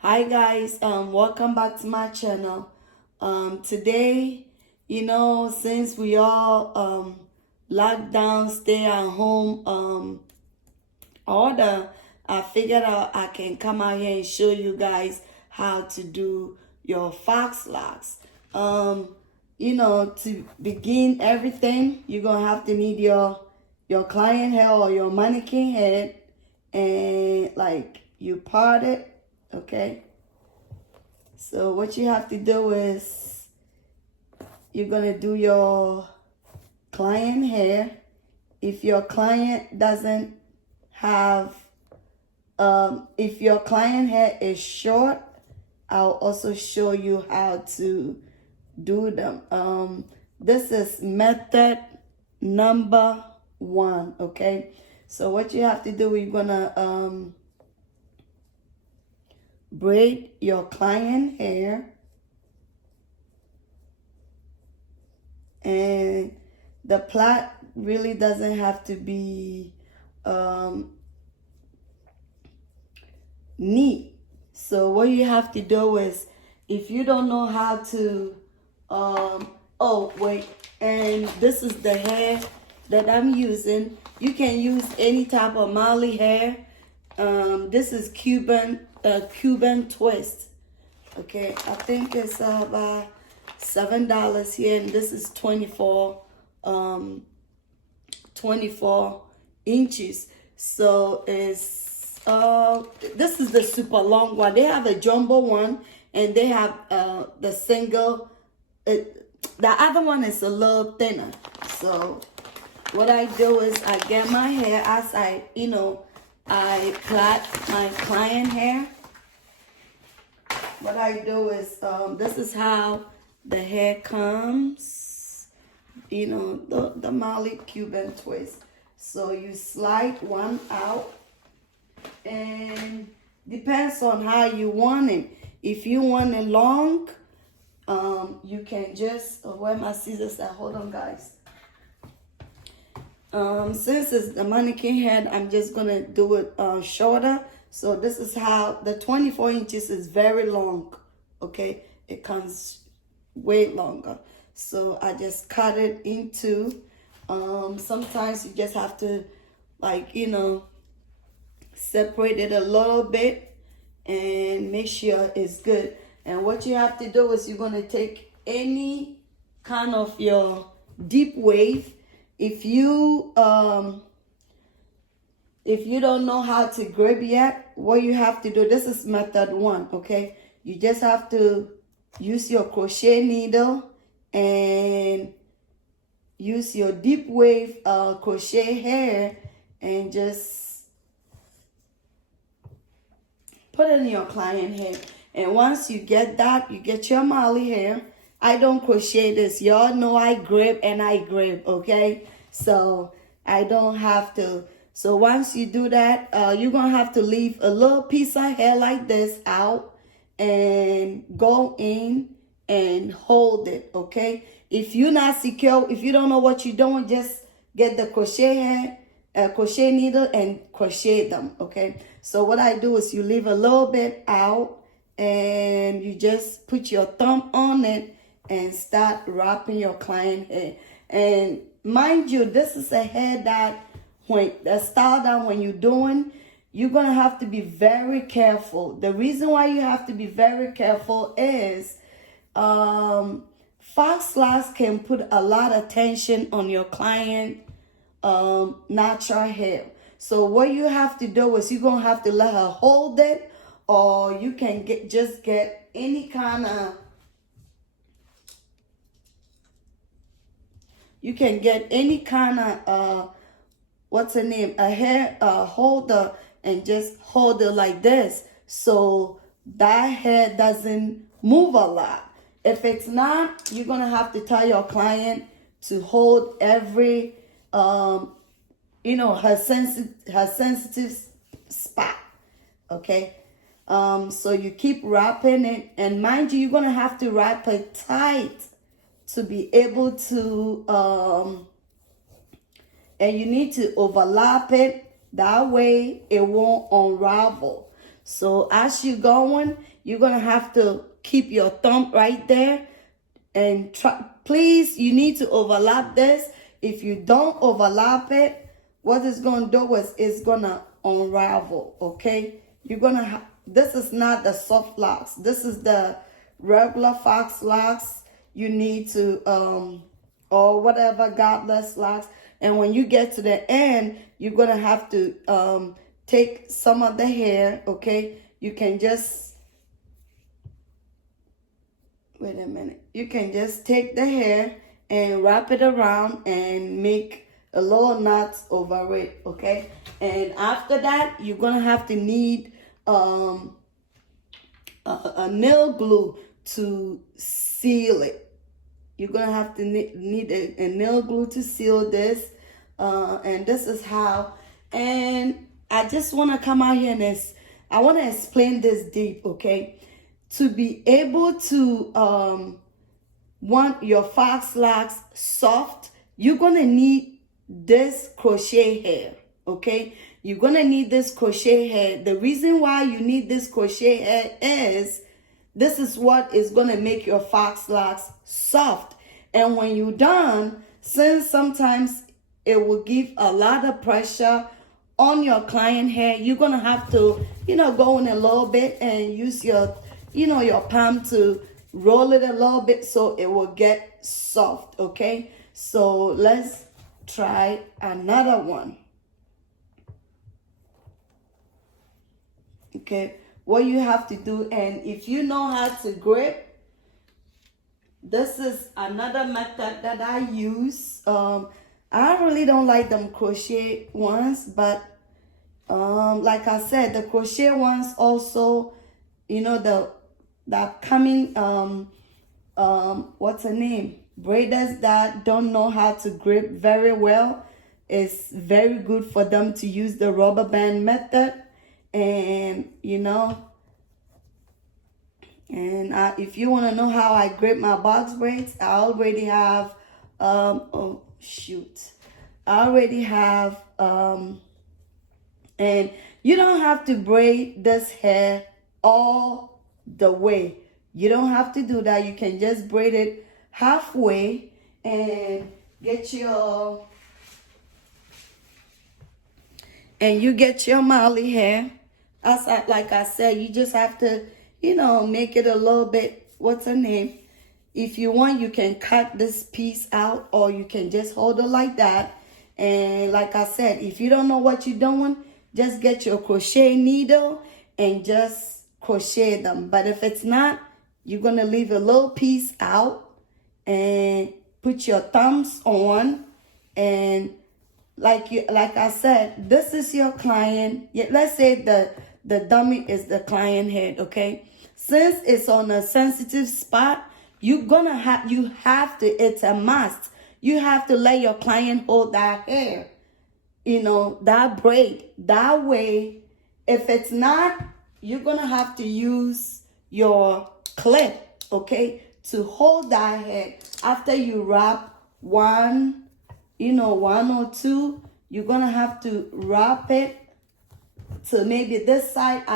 Hi guys, welcome back to my channel. Today, since we all locked down, stay at home order, I figured out I can come out here and show you guys how to do your fox locks. To begin everything, you're gonna have to need your client hair or your mannequin head, and like you part it. Okay, so what you have to do is you're gonna do your client hair. If your client doesn't have, if your client hair is short, I'll also show you how to do them. This is method number 1, okay? So what you have to do, you're gonna braid your client hair, and the plait really doesn't have to be neat. So what you have to do is, if you don't know how to oh wait, and this is the hair that I'm using. You can use any type of Mali hair. This is Cuban twist. Okay, I think it's about $7 here, and this is 24 inches. So it's this is the super long one. They have a jumbo one, and they have the single. The other one is a little thinner. So what I do is I get my hair as I plait my client hair. What I do is this is how the hair comes. The Mali Cuban twist. So you slide one out, and depends on how you want it. If you want it long, you can just where my scissors at. Hold on, guys. Since it's the mannequin head, I'm just gonna do it shorter. So this is how the 24 inches is very long. Okay, it comes way longer. So I just cut it into. Sometimes you just have to, separate it a little bit and make sure it's good. And what you have to do is you're gonna take any kind of your deep wave. If you don't know how to grip yet, what you have to do, this is method 1, okay? You just have to use your crochet needle and use your deep wave crochet hair and just put it in your client hair. And once you get that, you get your Mali hair. I don't crochet this. Y'all know I grip and I grip, okay? So I don't have to. So once you do that, you're going to have to leave a little piece of hair like this out and go in and hold it, okay? If you're not secure, if you don't know what you're doing, just get the crochet needle and crochet them, okay? So what I do is you leave a little bit out and you just put your thumb on it and start wrapping your client hair. And mind you, this is a hair that when you're doing, you're gonna have to be very careful. The reason why you have to be very careful is fox locks can put a lot of tension on your client natural hair. So what you have to do is you're gonna have to let her hold it, or you can get any kind of, you can get any kind of what's the name, a hair holder, and just hold it like this so that hair doesn't move a lot. If it's not, you're gonna have to tell your client to hold every her sensitive spot, okay? So you keep wrapping it, and mind you, you're gonna have to wrap it tight to be able to and you need to overlap it. That way it won't unravel. So as you're going, you're gonna have to keep your thumb right there and try. Please, you need to overlap this. If you don't overlap it, what it's gonna do is it's gonna unravel. Okay, you're gonna this is not the soft locks. This is the regular fox locks. You need to or whatever godless locks. And when you get to the end, you're gonna have to take some of the hair. Okay, you can just wait a minute. You can just take the hair and wrap it around and make a little knots over it. Okay, and after that, you're gonna have to need a nail glue to seal it. You're gonna have to need a nail glue to seal this, and this is how. And I just want to come out here and I want to explain this deep. Okay, to be able to want your fox locks soft, you're gonna need this crochet hair. Okay, you're gonna need this crochet hair. The reason why you need this crochet hair is this is what is gonna make your fox locks soft. And when you're done, since sometimes it will give a lot of pressure on your client hair, you're gonna have to, go in a little bit and use your, your palm to roll it a little bit so it will get soft. Okay, so let's try another one. Okay, what you have to do, and if you know how to grip, this is another method that I use. I really don't like them crochet ones, but like I said, the crochet ones also, the upcoming what's her name, braiders that don't know how to grip very well, it's very good for them to use the rubber band method. And if you want to know how I grip my box braids, I already have I already have and you don't have to braid this hair all the way. You don't have to do that. You can just braid it halfway and get your Molly hair. Like I said, you just have to, make it a little bit, what's her name? If you want, you can cut this piece out, or you can just hold it like that. And like I said, if you don't know what you're doing, just get your crochet needle and just crochet them. But if it's not, you're going to leave a little piece out and put your thumbs on. And like I said, this is your client. Let's say the dummy is the client head, okay? Since it's on a sensitive spot, it's a must. You have to let your client hold that hair, that braid. That way, if it's not, you're gonna have to use your clip, okay, to hold that hair. After you wrap one or two, you're gonna have to wrap it to maybe this side.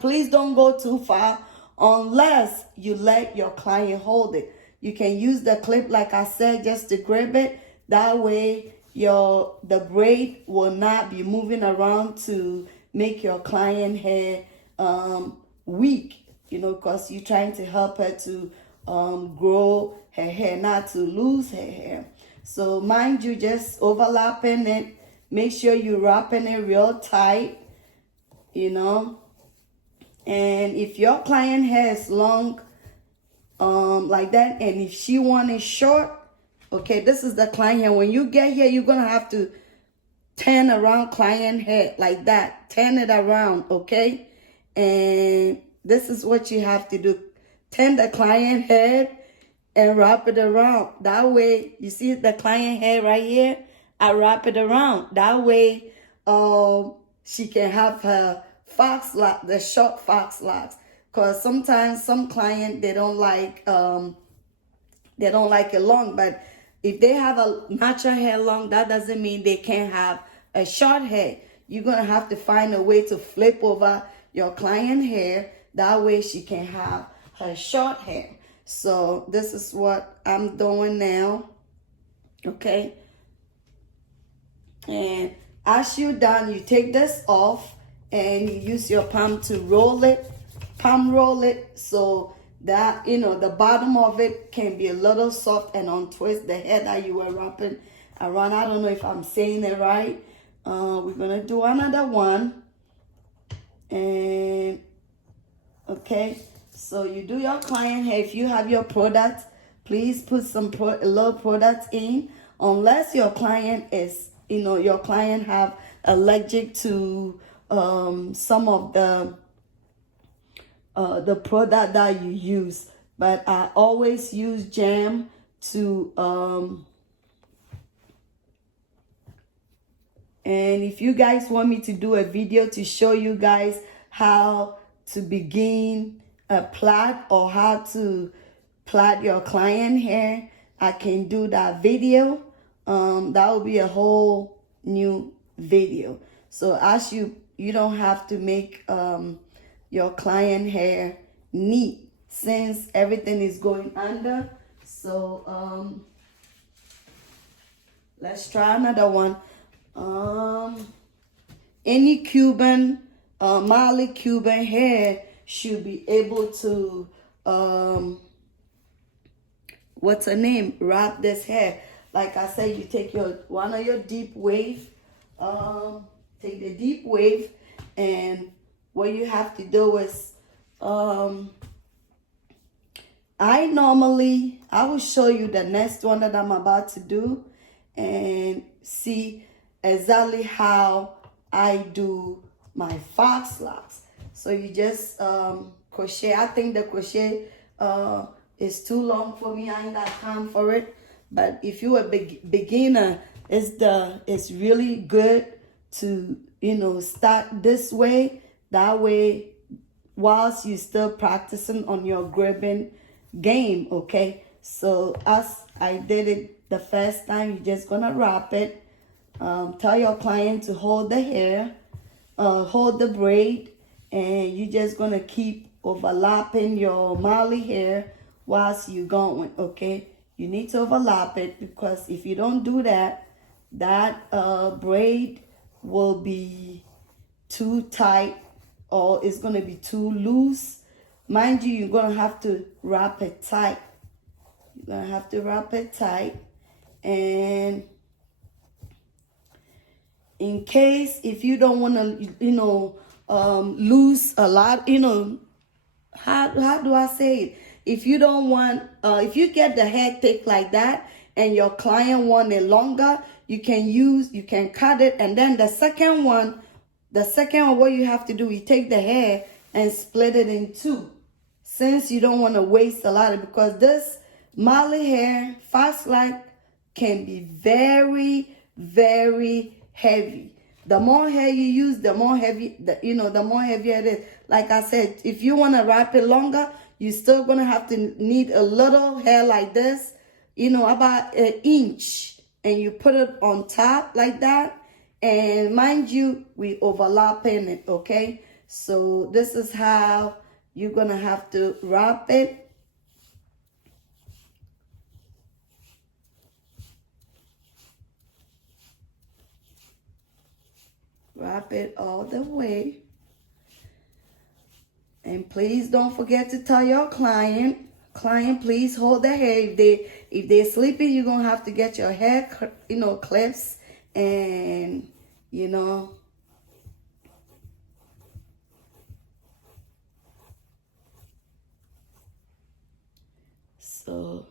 Please don't go too far unless you let your client hold it. You can use the clip, like I said, just to grab it. That way the braid will not be moving around to make your client hair weak, because you're trying to help her to grow her hair, not to lose her hair. So mind you, just overlapping it. Make sure you're wrapping it real tight, And if your client hair is long, like that, and if she wants it short, okay, this is the client hair. When you get here, you're gonna have to turn around client hair like that. Turn it around, okay? And this is what you have to do. Turn the client head and wrap it around. That way, you see the client hair right here? I wrap it around. That way, she can have her fox lock, the short fox locks. Because sometimes some clients, they don't like it long. But if they have a natural hair long, that doesn't mean they can't have a short hair. You're going to have to find a way to flip over your client hair. That way she can have her short hair. So this is what I'm doing now. Okay. And as you're done, you take this off and you use your palm to roll it, palm roll it, so that, the bottom of it can be a little soft and untwist the hair that you were wrapping around. I don't know if I'm saying it right. We're gonna do another one. And okay, so you do your client hair. If you have your product, please put some a little product in, unless your client is, your client have allergic to some of the product that you use. But I always use jam to and if you guys want me to do a video to show you guys how to begin a plait or how to plait your client hair, I can do that video. That will be a whole new video. So as you don't have to make your client hair neat since everything is going under. So let's try another one. Any Cuban, Mali Cuban hair should be able to, what's her name? Wrap this hair. Like I said, you take one of your deep wave, take the deep wave, and what you have to do is, I will show you the next one that I'm about to do and see exactly how I do my fox locks. So you just crochet. I think the crochet is too long for me. I ain't got time for it. But if you're a beginner, it's really good to start this way. That way, whilst you're still practicing on your gripping game, okay? So as I did it the first time, you're just gonna wrap it. Tell your client to hold the hair, hold the braid, and you're just gonna keep overlapping your Mali hair whilst you're going, okay? You need to overlap it, because if you don't do that, that braid will be too tight or it's gonna be too loose. Mind you, you're gonna have to wrap it tight. You're gonna have to wrap it tight. And in case if you don't want to, lose a lot, how do I say it? If you don't want, if you get the hair thick like that and your client want it longer, you can cut it. And then the second one, what you have to do, you take the hair and split it in two. Since you don't want to waste a lot because this Mali hair, fast light, can be very, very heavy. The more hair you use, the more heavy, the more heavier it is. Like I said, if you want to wrap it longer, you're still going to have to need a little hair like this, about 1 inch. And you put it on top like that. And mind you, we overlapping it, okay? So this is how you're going to have to wrap it. Wrap it all the way. And please don't forget to tell your client, please hold their hair. If they're sleeping, you're going to have to get your hair, clips and, So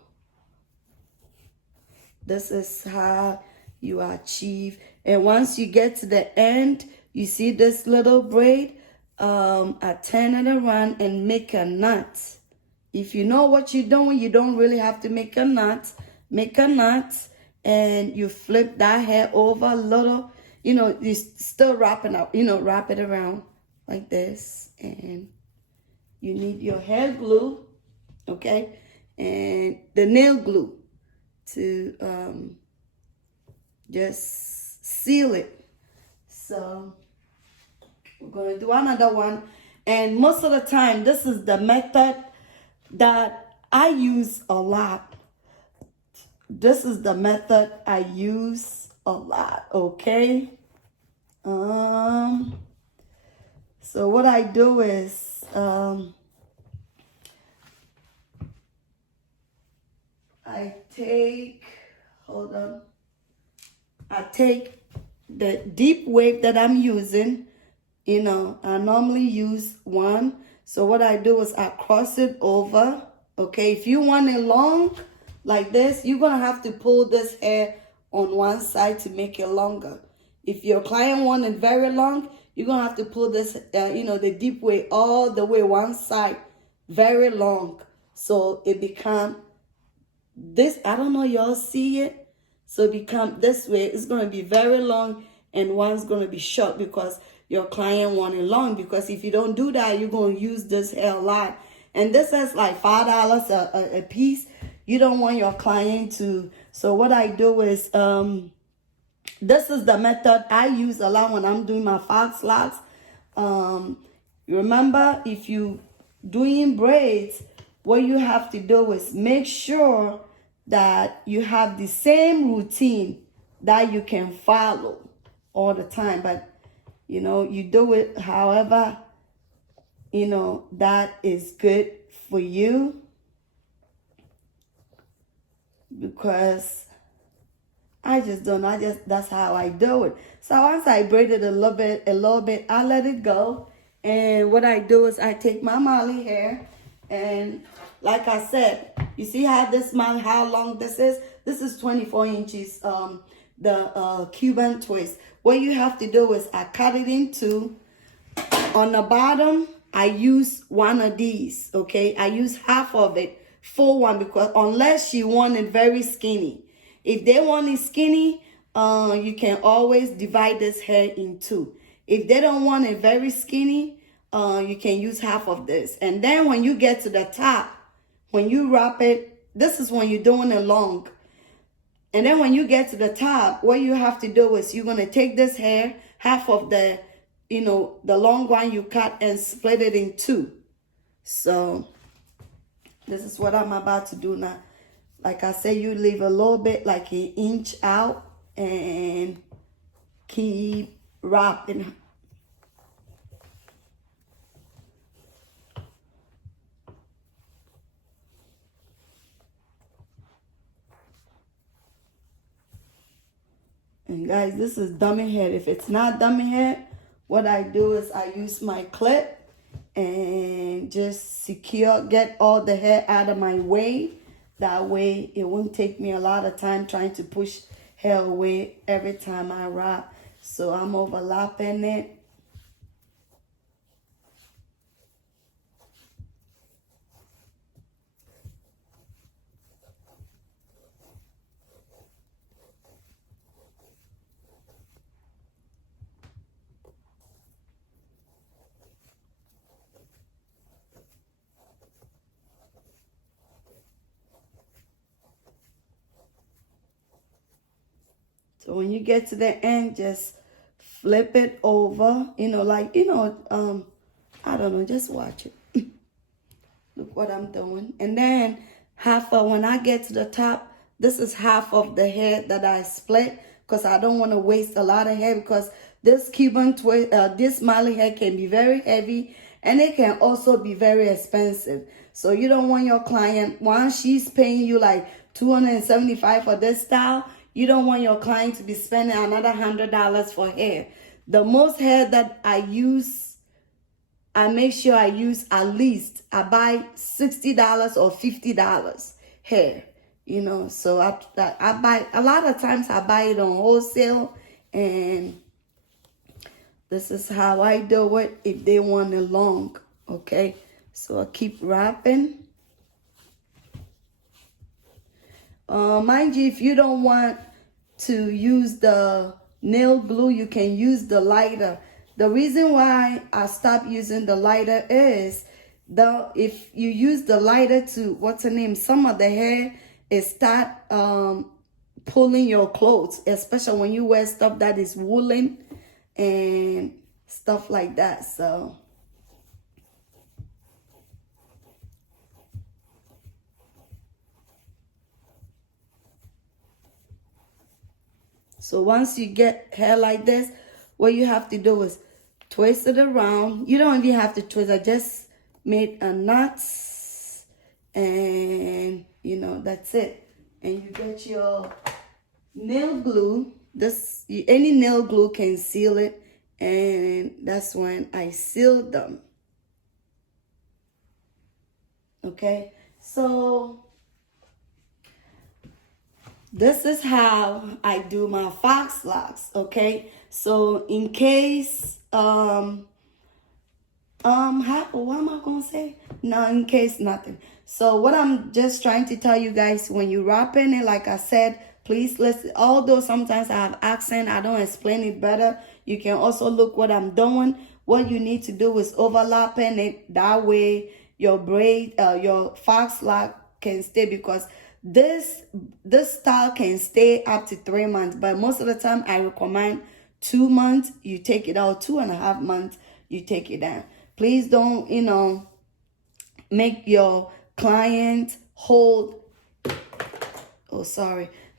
this is how you achieve. And once you get to the end, you see this little braid, I turn it around and make a knot. If you know what you're doing, you don't really have to make a knot. Make a knot and you flip that hair over a little, you still wrapping up, wrap it around like this. And you need your hair glue, okay? And the nail glue to just seal it. So we're gonna do another one. And most of the time, this is the method that I use a lot. This is the method I use a lot, okay? So what I do is, I take the deep wave that I'm using. I normally use one. So what I do is I cross it over. Okay, if you want it long like this, you're gonna have to pull this hair on one side to make it longer. If your client wants it very long, you're gonna have to pull this, the deep wave all the way one side very long. So it become this. I don't know, y'all see it? So it become this way. It's gonna be very long and one's gonna be short because your client want it long. Because if you don't do that, you're gonna use this hair a lot. And this is like $5 a piece. You don't want your client to. So what I do is, this is the method I use a lot when I'm doing my fox locks. Remember, if you doing braids, what you have to do is make sure that you have the same routine that you can follow all the time. But, you do it however, that is good for you. Because I just don't know. That's how I do it. So once I braid it a little bit, I let it go. And what I do is I take my Molly hair, and like I said, you see how how long this is? This is 24 inches, the Cuban twist. What you have to do is I cut it in two. On the bottom, I use one of these, okay? I use half of it, full one, because unless you want it very skinny. If they want it skinny, you can always divide this hair in two. If they don't want it very skinny, you can use half of this. And then when you get to the top, when you wrap it, this is when you're doing it long. And then when you get to the top, what you have to do is you're going to take this hair, half of the, the long one you cut, and split it in two. So this is what I'm about to do now. Like I said, you leave a little bit, like an inch out, and keep wrapping. And guys, this is dummy head. If it's not dummy head, what I do is I use my clip and just get all the hair out of my way. That way, it won't take me a lot of time trying to push hair away every time I wrap. So I'm overlapping it. So when you get to the end, just flip it over, I don't know, just watch it. Look what I'm doing. And then when I get to the top, this is half of the hair that I split, because I don't want to waste a lot of hair, because this Cuban twist, this Mali hair can be very heavy, and it can also be very expensive. So you don't want your client, once she's paying you like $275 for this style, you don't want your client to be spending another $100 for hair. The most hair that I use, I make sure I use at least, I buy $60 or $50 hair, So I buy, a lot of times I buy it on wholesale, and this is how I do it if they want it long, okay? So I keep wrapping. Mind you, if you don't want to use the nail glue, you can use the lighter. The reason why I stopped using the lighter is if you use the lighter to, some of the hair, it start pulling your clothes, especially when you wear stuff that is woolen and stuff like that. So So once you get hair like this, what you have to do is twist it around. You don't even have to twist. I just made a knot, and you know, that's it. And you get your nail glue. Any nail glue can seal it, and that's when I sealed them. Okay, so this is how I do my fox locks. Okay, so in case what am I gonna say? No, in case nothing. So what I'm just trying to tell you guys, when you wrapping it, like I said, please listen. Although sometimes I have accent, I don't explain it better. You can also look what I'm doing. What you need to do is overlapping it. That way your braid, your fox lock can stay, because this style can stay up to 3 months. But most of the time I recommend 2 months. You take it out, 2.5 months, you take it down. Please don't, make your client hold,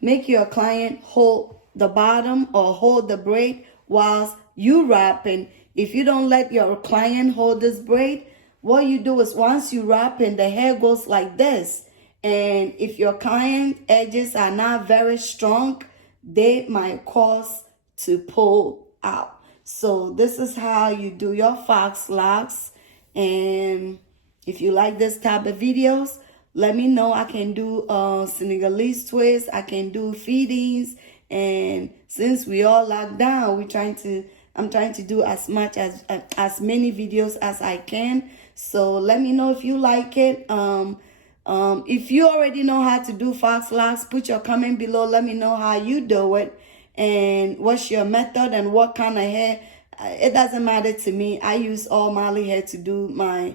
make your client hold the bottom or hold the braid whilst you wrapping. If you don't let your client hold this braid, what you do is once you wrapping, the hair goes like this. And if your client edges are not very strong, they might cause to pull out. So this is how you do your fox locks. And if you like this type of videos, let me know. I can do Senegalese twists. I can do feedings. And since we all locked down, I'm trying to do as many videos as I can. So let me know if you like it. If you already know how to do fox locks, put your comment below. Let me know how you do it and what's your method and what kind of hair. It doesn't matter to me. I use all Mali hair to do my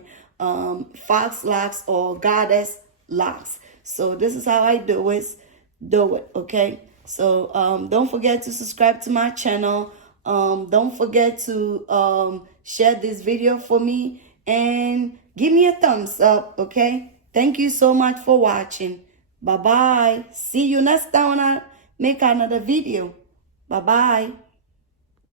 fox locks or goddess locks. So this is how I do it. Okay? So don't forget to subscribe to my channel. Don't forget to share this video for me and give me a thumbs up. Okay? Thank you so much for watching. Bye bye. See you next time when I make another video. Bye bye.